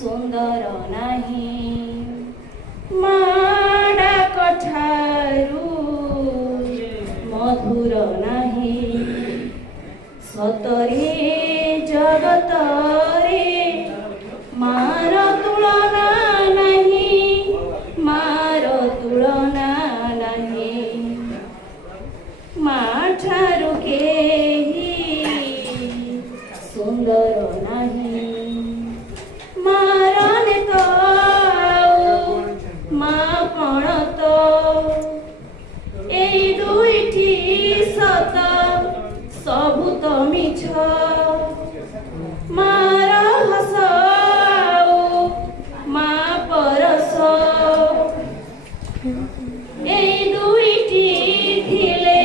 सुंदर नहीं माँ डाक ठारू मधुर नहीं सतरे जगतरे मार तुलना नहीं मार तुलना नहीं माँ ठारू केही सुंदर नहीं मारने तो माँ कण तो এই দুইটি সত सबु तो मिछ मार हस माँ परस এই দুইটি थिले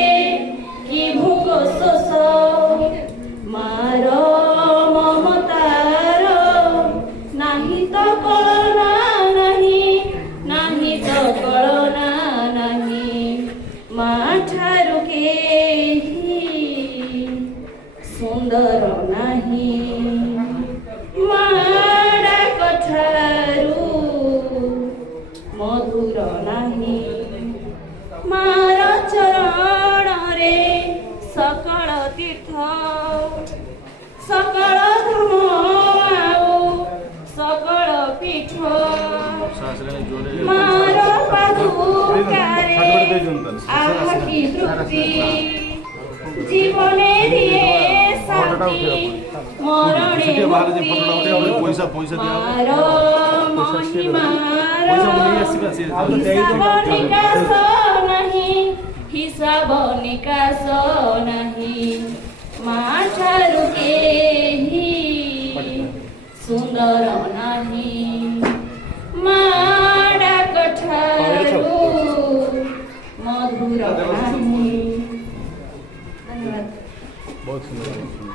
कि भोग शोष मार ममतार नाही तो कलना नहीं नाही तो कलना नहीं माँ ठारू केही सुंदर नहीं माँ डाक ठारू मधुर नहीं मार चरण रे सकल तीर्थ सकल धाम सकल पीठ मार पादुकारे आहाकी तृप्ति जीवने दिए शांति मरणे मुक्ति मार महिमार हिसाब निकास नहीं माँ ठारू केही सुंदर नहीं माँ डाक ठारू मधुर नहीं। धन्यवाद। बहुत सुंदर।